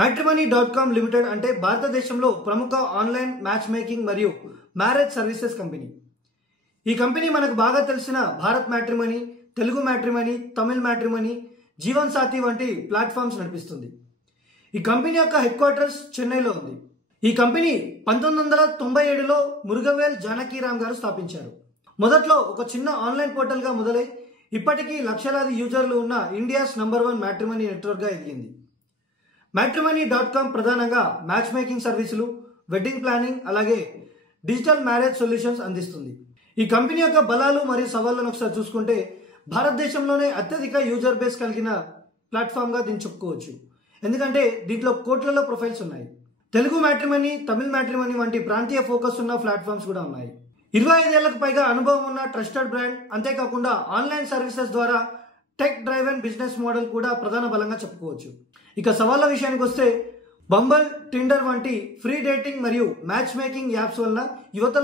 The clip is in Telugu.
Matrimony.com లిమిటెడ్ అంటే భారతదేశంలో ప్రముఖ ఆన్లైన్ మ్యాచ్ మేకింగ్ మరియు మ్యారేజ్ సర్వీసెస్ కంపెనీ. ఈ కంపెనీ మనకు బాగా తెలిసిన Bharat matrimony, Telugu matrimony, Tamil matrimony, Jeevan Saathi వంటి ప్లాట్ఫామ్స్ నడిపిస్తుంది. ఈ కంపెనీ యొక్క హెడ్ క్వార్టర్స్ చెన్నైలో ఉంది. ఈ కంపెనీ 1997లో మురుగవేల్ జానకీరామ్ గారు స్థాపించారు. మొదట్లో ఒక చిన్న ఆన్లైన్ పోర్టల్ గా మొదలై ఇప్పటికీ లక్షలాది యూజర్లు ఉన్న ఇండియాస్ నంబర్ 1 మ్యాట్రిమనీ నెట్వర్క్ గా ఎదిగింది. Matrimony.com ప్రధానంగా మ్యాచ్ మేకింగ్ సర్వీసులు, వెడ్డింగ్ ప్లానింగ్, అలాగే డిజిటల్ మ్యారేజ్ సొల్యూషన్స్ అందిస్తుంది. ఈ కంపెనీ యొక్క బలాలు మరియు సవాళ్లను ఒకసారి చూసుకుంటే భారతదేశంలోనే అత్యధిక యూజర్ బేస్ కలిగిన ప్లాట్ఫామ్ గా దీన్ని చెప్పుకోవచ్చు. ఎందుకంటే దీంట్లో కోట్లలో ప్రొఫైల్స్ ఉన్నాయి. తెలుగు మ్యాట్రిమనీ, తమిళ్ మ్యాట్రిమనీ వంటి ప్రాంతీయ ఫోకస్ ఉన్న ప్లాట్ఫామ్స్ కూడా ఉన్నాయి. 25 ఏళ్లకు పైగా అనుభవం ఉన్న ట్రస్టెడ్ బ్రాండ్, అంతేకాకుండా ఆన్లైన్ సర్వీసెస్ ద్వారా టెక్ డ్రైవెన్ బిజినెస్ మోడల్ కూడా ప్రధాన బలంగా చెప్పుకోవచ్చు. ఇక సవాళ్ల విషయానికి వస్తే బంబల్, టిండర్ వంటి ఫ్రీ డేటింగ్ మరియు మ్యాచ్ మేకింగ్ యాప్స్ వలన యువతలో